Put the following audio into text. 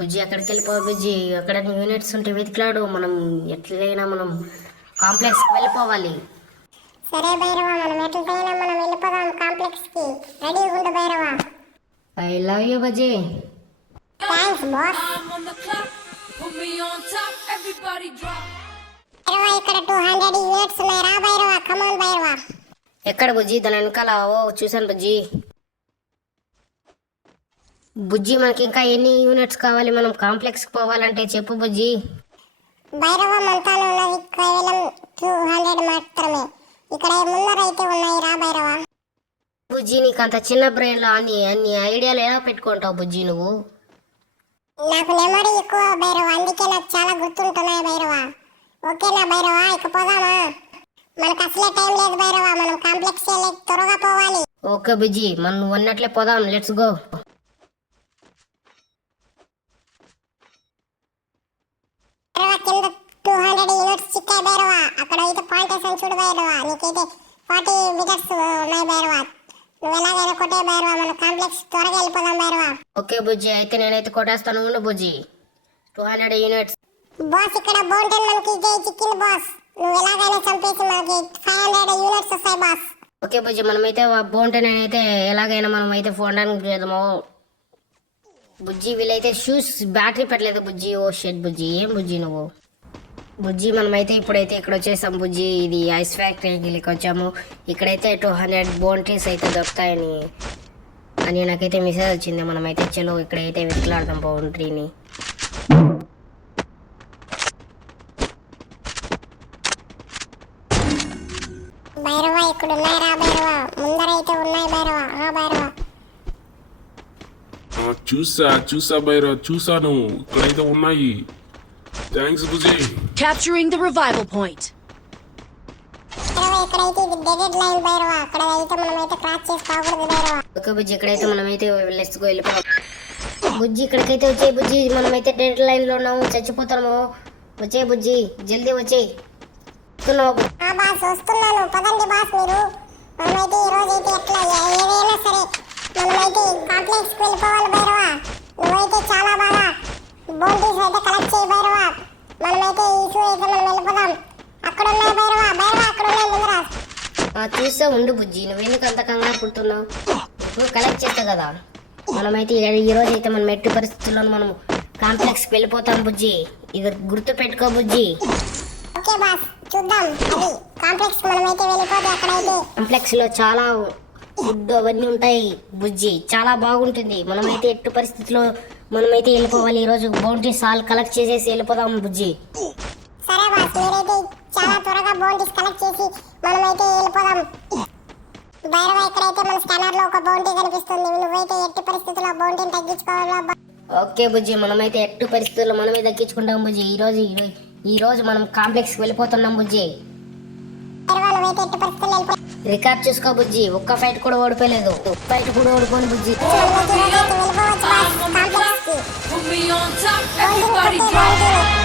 బుజ్జి ఎక్కడికి వెళ్ళిపోవాలి బుజ్జి? అక్కడ యూనిట్స్ ఉంటే వెతికిలాడు. మనం ఎట్లయినా మనం కాంప్లెక్స్కి వెళ్ళిపోవాలి. సరే భైరవ, మనం ఎట్లయినా మనం వెళ్ళిపోదాం కాంప్లెక్స్ కి. రెడీగా ఉండు Bhairava. I love you Bujji. Thanks boss. Bhairava ఇక్కడ 200 యూనిట్స్ ఉన్నాయి రా భైరవ. కమాన్ భైరవ. ఎక్కడ బుజ్జి? దాని వెనకాల. ఓ చూసాను బుజ్జి. బుజ్జి మనకి ఇంకా ఎన్ని యూనిట్స్ కావాలి మనం కాంప్లెక్స్కి పోవాలంటే చెప్పు బుజ్జి. భైరవ మంతాలు ఉన్నది కేవలం 200 మాత్రమే. ఇక్కడ ముందర అయితే ఉన్నాయి రా భైరవ. బుజ్జి నీకు అంత చిన్న బ్రెయిన్లో అన్ని అన్ని ఐడియాలు ఎలా పెట్టుకుంటావు బుజ్జి నువ్వు? నాకు మెమరీ ఎక్కువ భైరవ, అందుకే నాకు చాలా గుర్తుంటున్నాయి భైరవ. ఓకేనా భైరవ, ఇక పోదామా? మనకు అసలే టైం లేదు భైరవ, మనం కాంప్లెక్స్ త్వరగా పోవాలి. ఓకే బుజ్జి, మనం నువ్వు అన్నట్లే పోదాం. Let's go. కింద 200 యూనిట్స్ చిక్కాయి భైరవ. అక్కడ అయితే పాయింట్ వేసాను చూడు భైరవ. నీకైతే 40 మీటర్స్ ఉన్నాయి భైరవ. నువ్వు ఎలాగైనా కొట్టే భైరవ, మన కాంప్లెక్స్ త్వరగా వెళ్ళిపోదాం భైరవ. ఓకే బుజ్జి, అయితే నేనైతే కొట్టేస్తాను. ఉండు బుజ్జి. 200 యూనిట్స్. బాస్ ఇక్కడ బౌంటైన్ మనకి చిక్కింది బాస్. నువ్వు ఎలాగైనా చంపేసి మనకి 500 యూనిట్స్ వస్తాయి బాస్. ఓకే బుజ్జి, మనమైతే బౌంటైన్ అయితే ఎలాగైనా మనం అయితే ఫోన్ చేద్దాము. బుజ్జి వీళ్ళైతే షూస్ బ్యాటరీ పెట్టలేదు బుజ్జి. ఓ షెట్ బుజ్జి, ఏం బుజ్జి నువ్వు? బుజ్జి మనమైతే ఇప్పుడైతే ఇక్కడ వచ్చేసాం బుజ్జి. ఇది ఐస్ ఫ్యాక్టరీకి వచ్చాము. ఇక్కడైతే 200 బౌండరీస్ అయితే దొరుకుతాయని నాకైతే మెసేజ్ వచ్చింది. మనమైతే చలో ఇక్కడైతే వెతుకులాడదాం బౌండరీని. భైరవ ఇక్కడ ఉన్నాయి రా భైరవ. ముందరైతే ఉన్నాయి భైరవ. భైరవ చూసా భైరవ, చూసాను. ఇక్కడైతే ఉన్నాయి. Thanks Bujji. Capturing the revival point. Bhairava ఇక్కడైతే ఇది డెడ్ లైన్ భైరవ. అక్కడ అయితే మనమైతే క్రాస్ చేసి పోకూడదు భైరవ. ఓకే బుజ్జి, ఇక్కడైతే మనమైతే లెట్స్ గో వెళ్ళిపోదాం. బుజ్జి ఇక్కడికైతే వచ్చే బుజ్జి, మనమైతే డెడ్ లైన్లో ఉన్నాము, చచ్చిపోతాము. వచ్చే బుజ్జి, జల్దీ వచ్చే. బాస్ వస్తున్నాను, పదండి బాస్ మీరు. మనమైతే ఈ రోజు అయితే ఎట్లా ఏదైనా సరే మనమైతే కాంప్లెక్స్ కి వెళ్ళిపోవాలి భైరవ. నువ్వైతే చాలా బాగా బౌండరీస్ అయితే కలెక్ట్ చేయి భైరవ. మనమైతే ఈ షూ అయితే మనం వెళ్ళిపోదాం. అక్కడ ఉన్నాయి భైరవ. భైరవ అక్కడ ఉన్నాయి ముందర. చూస్తే ఉండు బుజ్జి, నువ్వు ఎందుకు అంత కంగారు పుడుతున్నావు? నువ్వు కలెక్ట్ చేస్తావు కదా. మనమైతే ఈ రోజు అయితే మనం ఎట్టి పరిస్థితుల్లో మనం కాంప్లెక్స్కి వెళ్ళిపోతాం బుజ్జి. ఇది గుర్తు పెట్టుకో బుజ్జి. ఓకే బాస్, చూద్దాం. అది కాంప్లెక్స్ మనమైతే వెళ్ళిపోతే అక్కడైతే కాంప్లెక్స్ లో చాలా ఫుడ్ అవన్నీ ఉంటాయి బుజ్జి, చాలా బాగుంటుంది. మనమైతే ఎట్టి పరిస్థితిలో మనమైతే వెళ్ళిపోవాలి. ఈ రోజు బౌండరీస్ ఆల్ కలెక్ట్ చేసేసి వెళ్ళిపోదాం బుజ్జి. సరే బాస్, మీరైతే చాలా త్వరగా బౌండరీస్ కలెక్ట్ చేసి మనమైతే వెళ్ళిపోదాం. భైరవ ఇక్కడైతే మన స్కానర్ లో ఒక బౌండరీ కనిపిస్తుంది. నువ్వైతే ఎట్టి పరిస్థితుల్లో బౌండరీని తగ్గించుకోవాలి. ఓకే బుజ్జి, మనమైతే ఎట్టి పరిస్థితుల్లో మనమే దక్కించుకుంటాం బుజ్జి. ఈ రోజు మనం కాంప్లెక్స్ వెళ్ళిపోతున్నాం బుజ్జి. రికార్డ్ చూసుకో బుజ్జి, ఒక్క ఫైట్ కూడా ఓడిపోలేదు. ఫైట్ కూడా ఓడిపోను బుజ్జి. వెళ్ళిపోవచ్చు.